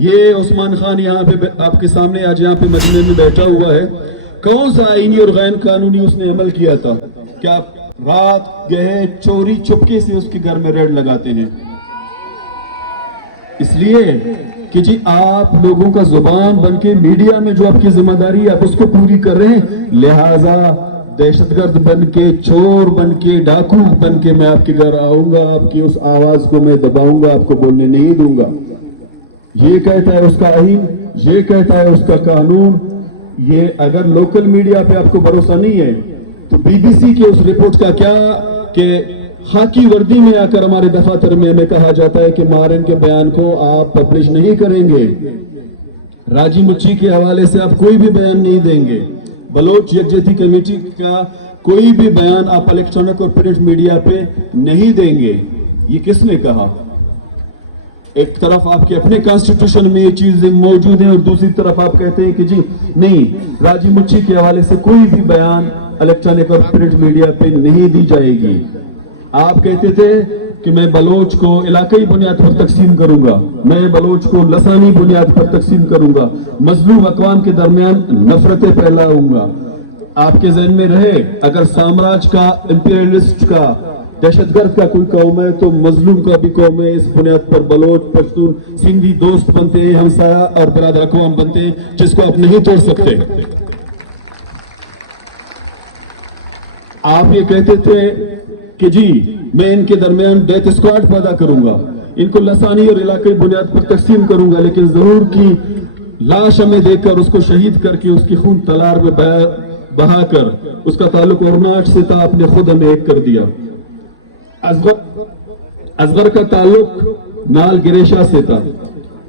یہ عثمان خان یہاں پہ آپ کے سامنے آج یہاں پہ مجمع میں بیٹھا ہوا ہے. کون سا آئینی اور غیر قانونی اس نے عمل کیا تھا؟ کیا رات گئے چوری چپکے سے اس کے گھر میں ریڈ لگاتے ہیں؟ اس لیے کہ جی آپ لوگوں کا زبان بن کے میڈیا میں جو آپ کی ذمہ داری ہے آپ اس کو پوری کر رہے ہیں، لہٰذا دہشت گرد بن کے، چور بن کے، ڈاکو بن کے میں آپ کے گھر آؤں گا، آپ کی اس آواز کو میں دباؤں گا، آپ کو بولنے نہیں دوں گا. یہ کہتا ہے اس کا آئین، یہ کہتا ہے اس کا قانون. یہ اگر لوکل میڈیا پہ آپ کو بھروسہ نہیں ہے تو بی بی سی کے اس رپورٹ کا کیا کہ خاکی وردی میں آ کر ہمارے دفاتر میں ہمیں کہا جاتا ہے کہ مارن کے بیان کو آپ پبلش نہیں کریں گے، راجی مچھی کے حوالے سے آپ کوئی بھی بیان نہیں دیں گے، بلوچ یکجہتی کمیٹی کا کوئی بھی بیان آپ الیکٹرانک اور پرنٹ میڈیا پہ نہیں دیں گے. یہ کس نے کہا؟ ایک طرف آپ کے اپنے کانسٹیٹیوشن میں یہ چیزیں موجود ہیں اور دوسری طرف آپ کہتے ہیں کہ جی نہیں، راجی مچھی کے حوالے سے کوئی بھی بیان الیکٹرانک اور پرنٹ میڈیا پہ نہیں دی جائے گی. آپ کہتے تھے کہ میں بلوچ کو علاقائی بنیاد پر تقسیم کروں گا، میں بلوچ کو لسانی بنیاد پر تقسیم کروں گا، مظلوم اقوام کے درمیان نفرتیں پھیلاؤں گا. آپ کے ذہن میں رہے اگر سامراج کا، امپیریلسٹ کا، دہشت گرد کا کوئی قوم ہے تو مظلوم کا بھی قوم ہے. اس بنیاد پر بلوچ، پشتون، سندھی دوست بنتے ہیں، ہمسایہ اور برادر اقوام بنتے ہیں جس کو آپ نہیں توڑ سکتے. آپ یہ کہتے تھے کہ جی میں ان کے درمیان ڈیتھ اسکواڈ پیدا کروں گا، ان کو لسانی اور علاقائی بنیاد پر تقسیم کروں گا، لیکن ضرور کی لاش ہمیں دیکھ کر اس کو شہید کر کے اس کی خون تلار میں بہا کر اس کا تعلق اورناٹ سے تھا، آپ نے خود ہمیں ایک کر دیا. اصغر کا تعلق نال گریشا سے تھا،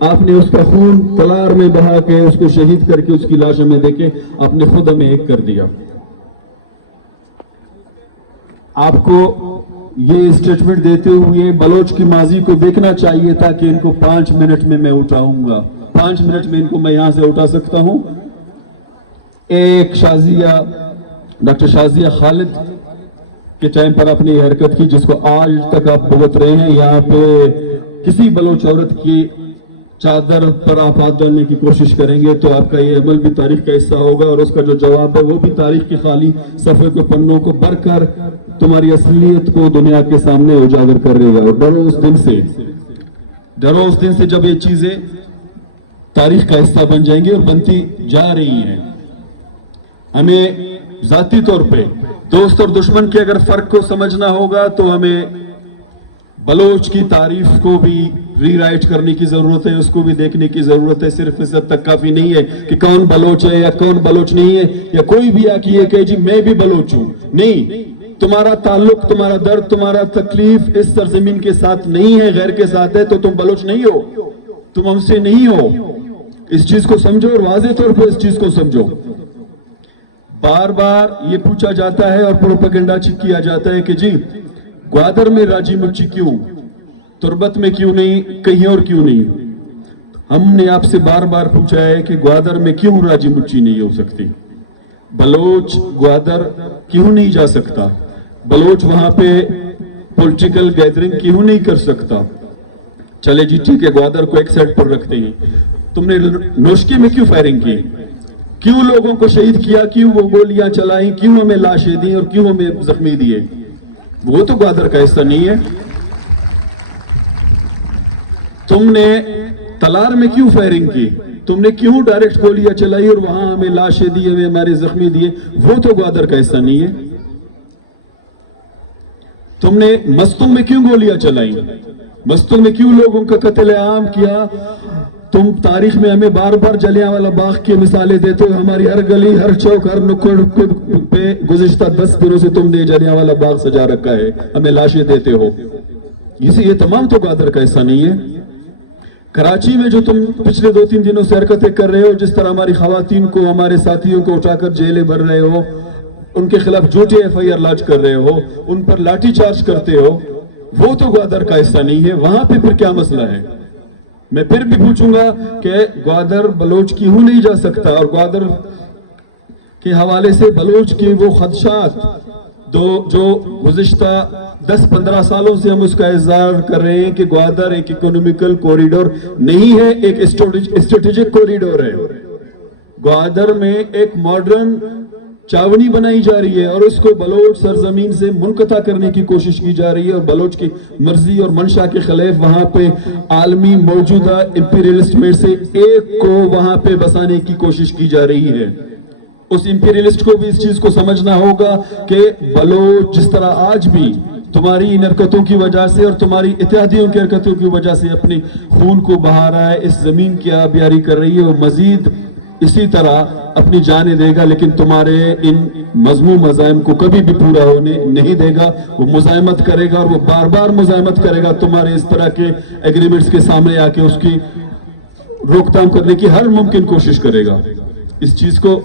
آپ نے اس کا خون تلار میں بہا کے اس کو شہید کر کے اس کی لاش ہمیں دے کے آپ نے خود ہمیں ایک کر دیا. آپ کو یہ اسٹیٹمنٹ دیتے ہوئے بلوچ کی ماضی کو دیکھنا چاہیے تھا کہ ان کو 5 منٹ میں میں اٹھاؤں گا، 5 منٹ میں ان کو میں یہاں سے اٹھا سکتا ہوں. ایک شازیہ، ڈاکٹر شازیہ خالد کے ٹائم پر اپنی حرکت کی جس کو آج تک آپ بھگت رہے ہیں. یہاں پہ کسی بلوچ عورت کی چادر پر آپ ہاتھ ڈالنے کی کوشش کریں گے تو آپ کا یہ عمل بھی تاریخ کا حصہ ہوگا اور اس کا جو جواب ہے وہ بھی تاریخ کی خالی صفحے کے پنوں کو بھر کر تمہاری اصلیت کو دنیا کے سامنے اجاگر کر رہے گا. ڈرو اس دن سے جب یہ چیزیں تاریخ کا حصہ بن جائیں گی اور بنتی جا رہی ہیں. ہمیں ذاتی طور پہ دوست اور دشمن کے اگر فرق کو سمجھنا ہوگا تو ہمیں بلوچ کی تعریف کو بھی ری رائٹ کرنے کی ضرورت ہے، اس کو بھی دیکھنے کی ضرورت ہے. صرف اس حد تک کافی نہیں ہے کہ کون بلوچ ہے یا کون بلوچ نہیں ہے، یا کوئی بھی آ کے یہ کہ جی میں بھی بلوچ ہوں. نہیں، تمہارا تعلق، تمہارا درد، تمہارا تکلیف اس سرزمین کے ساتھ نہیں ہے، غیر کے ساتھ ہے، تو تم بلوچ نہیں ہو، تم ہم سے نہیں ہو. اس چیز کو سمجھو اور واضح طور پہ اس چیز کو سمجھو. بار بار یہ پوچھا جاتا ہے اور پروپیگنڈا کیا جاتا ہے کہ جی گوادر میں راجی مچھی کیوں، تربت میں کیوں نہیں، کہیں اور کیوں نہیں. ہم نے آپ سے بار بار پوچھا ہے کہ گوادر میں کیوں راجی مچھی نہیں ہو سکتی، بلوچ گوادر کیوں نہیں جا سکتا، بلوچ وہاں پہ پولیٹیکل گیدرنگ کیوں نہیں کر سکتا. چلے جی ٹھیک ہے، گوادر کو ایک سائڈ پر رکھتے ہیں. تم نے نوشکی میں کیوں فائرنگ کی، کیوں لوگوں کو شہید کیا، کیوں وہ گولیاں چلائیں، کیوں ہمیں لاشیں دیں اور کیوں ہمیں زخمی دیے؟ وہ تو گوادر کا حصہ نہیں ہے. تم نے تلار میں کیوں فائرنگ کی، تم نے کیوں ڈائریکٹ گولیاں چلائی اور وہاں ہمیں لاشیں دی، ہمیں ہمارے زخمی دیے؟ وہ تو گوادر کا حصہ نہیں ہے. تم نے مستوں میں کیوں گولیاں چلائیں، مستوں میں کیوں لوگوں کا قتل عام کیا؟ تم تاریخ میں ہمیں بار بار جلیانوالہ باغ کی مثالیں دیتے ہو، ہماری ہر گلی، ہر چوک، ہر نکڑ پہ گزشتہ 10 دنوں سے تم نے جلیانوالہ باغ سجا رکھا ہے، ہمیں لاشیں دیتے ہو. یہ تمام تو گوادر کا حصہ نہیں ہے. کراچی میں جو تم پچھلے 2-3 دنوں سے حرکتیں کر رہے ہو، جس طرح ہماری خواتین کو، ہمارے ساتھیوں کو اٹھا کر جیلیں بھر رہے ہو، ان کے خلاف جھوٹے FIR لاج کر رہے ہو، ان پر لاٹھی چارج کرتے ہو، وہ تو گوادر کا حصہ نہیں ہے. وہاں پہ پھر کیا مسئلہ ہے؟ میں پھر بھی پوچھوں گا کہ گوادر بلوچ کیوں نہیں جا سکتا، اور گوادر کے حوالے سے بلوچ کے وہ خدشات जो गुज़िश्ता 10-15 सालों से हम उसका इज़हार कर रहे हैं कि ग्वादर एक इकोनॉमिकल कॉरिडोर नहीं है, एक स्ट्रेटेजिक कॉरिडोर है। ग्वादर में एक मॉडर्न चावनी बनाई जा रही है और उसको बलोच सरजमीन से मुनक़ता करने की कोशिश की जा रही है, और बलोच की मर्जी और मंशा के खिलाफ वहां पे आलमी मौजूदा इंपीरियलिस्ट में से एक को वहां पे बसाने की कोशिश की जा रही है। उस इंपीरियलिस्ट को भी इस चीज को समझना होगा कि बलोच जिस तरह आज भी तुम्हारी इन हरकतों की वजह से और तुम्हारी इत्यादियों की हरकतों की वजह से अपने खून को बहा रहा है, इस जमीन की आबियारी कर रही है, वो मजीद इसी तरह अपनी जाने देगा, लेकिन तुम्हारे इन मजमूम मज़ाइम को कभी भी पूरा होने नहीं देगा। वो मुज़ाहमत करेगा और वो बार बार मुज़ाहमत करेगा, तुम्हारे इस तरह के एग्रीमेंट्स के सामने आके उसकी रोकथाम करने की हर मुमकिन कोशिश करेगा। इस चीज को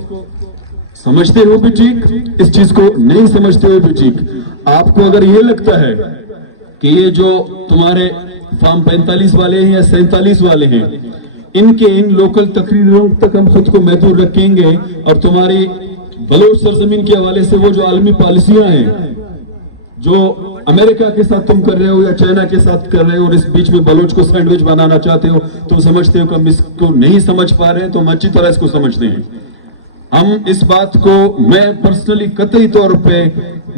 समझते हो भी ठीक, इस चीज को नहीं समझते हो भी ठीक। आपको अगर ये लगता है कि ये जो तुम्हारे फार्म 45 वाले हैं या 47 वाले हैं, इनके इन लोकल तकरीरों तक हम खुद को महदूद रखेंगे और तुम्हारी बलोच सरजमीन के हवाले से वो जो आलमी पॉलिसियां हैं जो अमेरिका के साथ तुम कर रहे हो या चाइना के साथ कर रहे हो, और इस बीच में बलोच को सैंडविच बनाना चाहते हो, तुम समझते हो कि हम इसको नहीं समझ पा रहे हैं, तो हम अच्छी तरह इसको समझते हैं। हम इस बात को मैं पर्सनली कतई तौर पे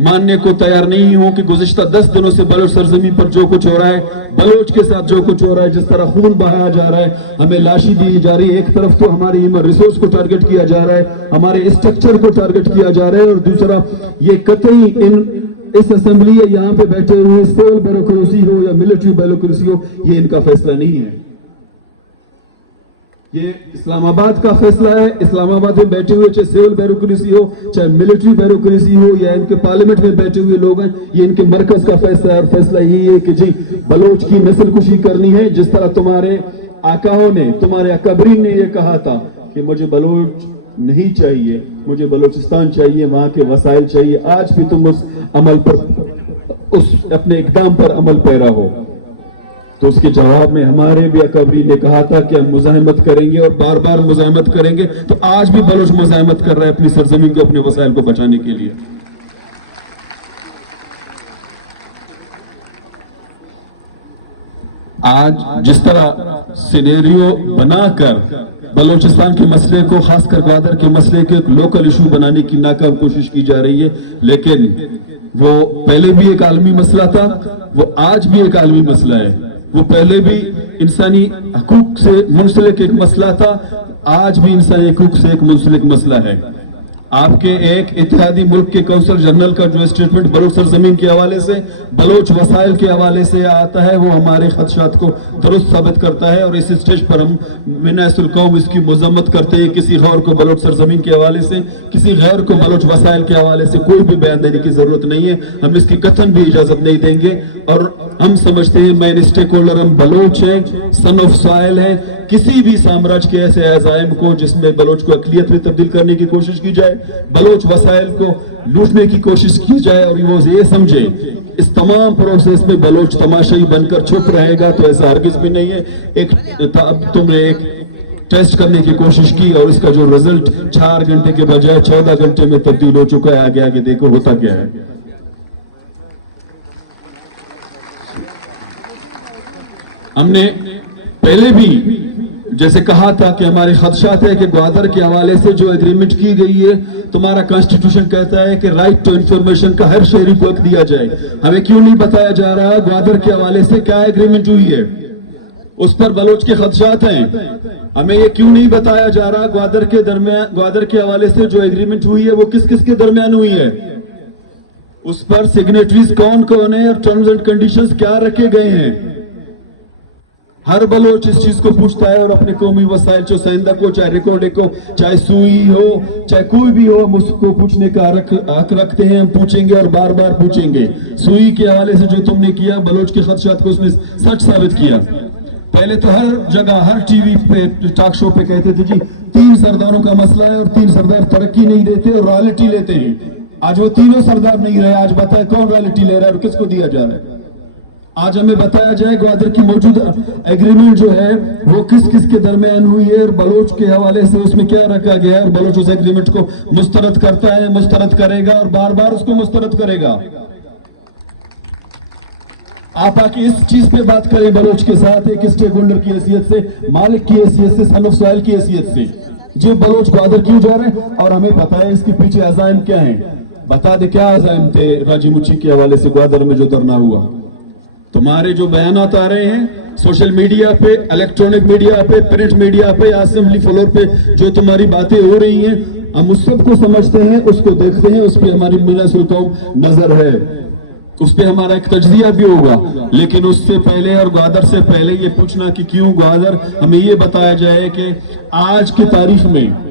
मानने को तैयार नहीं हूं कि गुज़िश्ता 10 दिनों से बलोच सरजमीन पर जो कुछ हो रहा है, बलोच के साथ जो कुछ हो रहा है, जिस तरह खून बहाया जा रहा है, हमें लाशी दी जा रही है। एक तरफ तो हमारी ह्यूमन रिसोर्स को टारगेट किया जा रहा है, हमारे स्ट्रक्चर को टारगेट किया जा रहा है, और दूसरा ये कतई इस असेंबली या यहाँ पे बैठे हुए सिविल ब्यूरोक्रेसी हो या मिलिट्री ब्यूरोक्रेसी हो, ये इनका फैसला नहीं है। ये इस्लामाबाद का फैसला है। इस्लामाबाद में बैठे हुए चाहे सिविल ब्यूरोक्रेसी हो, चाहे मिलिट्री ब्यूरोक्रेसी हो, या इनके पार्लियामेंट में बैठे हुए लोग हैं, ये इनके मरकज का फैसला है। और फैसला यही है कि जी बलोच की नस्ल कुशी करनी है। जिस तरह तुम्हारे आकाओं ने, तुम्हारे अकबरीन ने ये कहा था कि मुझे बलोच नहीं चाहिए, मुझे बलोचिस्तान चाहिए, वहां के वसाइल चाहिए, आज भी तुम उस अमल पर, उस अपने इकदाम पर अमल पैरा हो। तो उसके जवाब में हमारे भी अकबरी ने कहा था कि हम मुज़ाहमत करेंगे और बार बार मुज़ाहमत करेंगे। तो आज भी बलोच मुज़ाहमत कर रहा है अपनी सरजमीन को, अपने वसाइल को बचाने के लिए। आज जिस तरह सिनेरियो बनाकर बलोचिस्तान के मसले को, खासकर ग्वादर के मसले को एक लोकल इशू बनाने की नाकाम कोशिश की जा रही है, लेकिन वो पहले भी एक आलमी मसला था, वो आज भी एक आलमी मसला है। वो पहले भी इंसानी हकूक से मुंसलिक एक मसला था, आज भी इंसानी हकूक से एक मुंसलिक मसला है। आपके एक इत्तेहादी मुल्क के कौंसल जनरल का जो स्टेटमेंट बलोच सरजमीन के हवाले से, बलोच वसाइल के हवाले से आता है, वो हमारे खदशात को दुरुस्त साबित करता है। और इस स्टेज पर हम मिनासुल कौम इसकी मजम्मत करते हैं। किसी गैर को बलोच सरजमीन के हवाले से, किसी गैर को बलोच वसाइल के हवाले से कोई भी बयान देने की जरूरत नहीं है। हम इसकी कतन भी इजाजत नहीं देंगे। और हम समझते हैं मेन स्टेक होल्डर हम बलोच है, सन ऑफ सॉइल है। किसी भी साम्राज्य के ऐसे अज़ाइम को जिसमें बलोच को अक़लियत में तब्दील करने की कोशिश की जाए, बलोच वसाइल को लूटने की कोशिश की जाए, और वो ये समझे इस तमाम प्रोसेस में बलोच तमाशाई बनकर चुप रहेगा, तो ऐसा हरगिज भी नहीं है। अब तुमने एक टेस्ट करने की कोशिश की और इसका जो रिजल्ट 4 घंटे के बजाय 14 घंटे में तब्दील हो चुका है। आगे आगे देखो होता क्या है। हमने पहले भी जैसे कहा था कि हमारे खदशात है कि ग्वादर के हवाले से जो एग्रीमेंट की गई है, तुम्हारा कॉन्स्टिट्यूशन कहता है कि राइट टू इंफॉर्मेशन का हर शहरी को हक दिया जाए। हमें क्यों नहीं बताया जा रहा ग्वादर के हवाले से क्या एग्रीमेंट हुई है? उस पर बलोच के खदशात हैं। हमें ये क्यों नहीं बताया जा रहा ग्वादर के दरमियान, ग्वादर के हवाले से जो एग्रीमेंट हुई है वो किस किस के दरमियान हुई है, उस पर सिग्नेटरीज कौन कौन है और टर्म्स एंड कंडीशंस क्या रखे गए हैं। हर बलोच इस चीज को पूछता है और अपने कौमी वसाइल, चाहे सेंधा को, चाहे रिकॉर्ड को, चाहे सुई हो, चाहे कोई भी हो, हम उसको पूछने का हक रखते हैं। हम पूछेंगे और बार बार पूछेंगे। सुई के हवाले से जो तुमने किया, बलोच के खदशात को उसने सच साबित किया। पहले तो हर जगह, हर टीवी पे, टॉक शो पे कहते थे जी 3 सरदारों का मसला है और 3 सरदार तरक्की नहीं देते और रॉयल्टी लेते हैं। आज वो तीनों सरदार नहीं रहे। आज बताए कौन रॉयल्टी ले रहा है और किसको दिया जा रहा है? आज हमें बताया जाए ग्वादर की मौजूदा एग्रीमेंट जो है वो किस किस के दरमियान हुई है और बलोच के हवाले से उसमें क्या रखा गया है और बलोच उस एग्रीमेंट को मुस्तरद करता है, मुस्तरद करेगा और बार बार उसको मुस्तरद करेगा। आप आके इस चीज पे बात करें बलोच के साथ एक स्टेक होल्डर की हैसियत से, मालिक की हैसियत से, सन ऑफ सॉइल की हैसियत से, जो बलोच ग्वादर क्यों जा रहे हैं और हमें पता है इसके पीछे अज़ाइम क्या है। बता दे क्या अज़ाइम थे राजी मुची के हवाले से ग्वादर में जो धरना हुआ। तुम्हारे जो बयानात आ रहे हैं सोशल मीडिया पे, इलेक्ट्रॉनिक मीडिया पे, प्रिंट मीडिया पे, असेंबली फ्लोर पे जो तुम्हारी बातें हो रही हैं, हम उस सब को समझते हैं, उसको देखते हैं, उस पर हमारी मुनासिब कौम नजर है, उस पर हमारा एक तज्जिया भी होगा। लेकिन उससे पहले और ग्वादर से पहले ये पूछना कि क्यों ग्वादर, हमें ये बताया जाए कि आज की तारीख में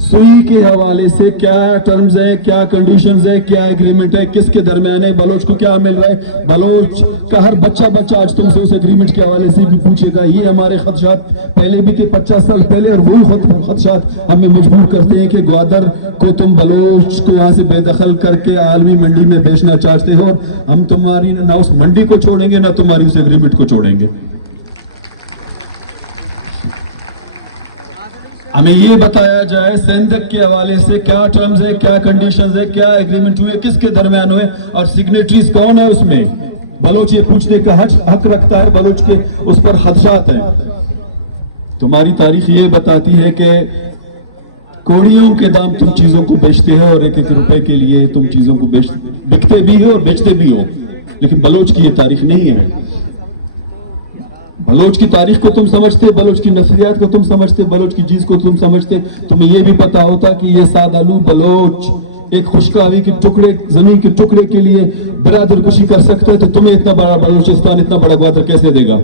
सुई के हवाले से क्या टर्म्स है, क्या कंडीशंस है, क्या एग्रीमेंट है, किसके दरमियान है, बलोच को क्या मिल रहा है। बलोच का हर बच्चा आज तुमसे उस एग्रीमेंट के हवाले से भी पूछेगा। ये हमारे खदशात पहले भी थे 50 साल पहले, और वही खदशात हमें मजबूर करते हैं कि ग्वादर को तुम बलोच को यहाँ से बेदखल करके आलमी मंडी में बेचना चाहते हो, और हम तुम्हारी ना उस मंडी को छोड़ेंगे ना तुम्हारी उस एग्रीमेंट को छोड़ेंगे। हमें ये बताया जाए सेंधक के हवाले से क्या टर्म्स है, क्या कंडीशंस है, क्या एग्रीमेंट हुए, किसके दरमियान हुए और सिग्नेटरीज कौन है उसमें। बलोच ये पूछने का हक रखता है, बलोच के उस पर खदशात हैं। तुम्हारी तारीख ये बताती है कि कोड़ियों के दाम तुम चीजों को बेचते हो और 1-1 रुपए के लिए तुम चीजों को बिकते भी हो और बेचते भी हो, लेकिन बलोच की ये तारीख नहीं है। बलोच की तारीख को तुम समझते, बलोच की नफसियात को तुम समझते, बलोच की चीज को तुम समझते, तुम्हें यह भी पता होता कि ये सादालू बलोच एक खुशकावी के टुकड़े, जमीन के टुकड़े के लिए बरादर कुशी कर सकते है, तो तुम्हें इतना बड़ा बलोचिस्तान, इतना बड़ा ग्वादर कैसे देगा।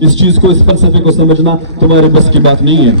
इस चीज को, इस फलसफे को समझना तुम्हारे बस की बात नहीं है।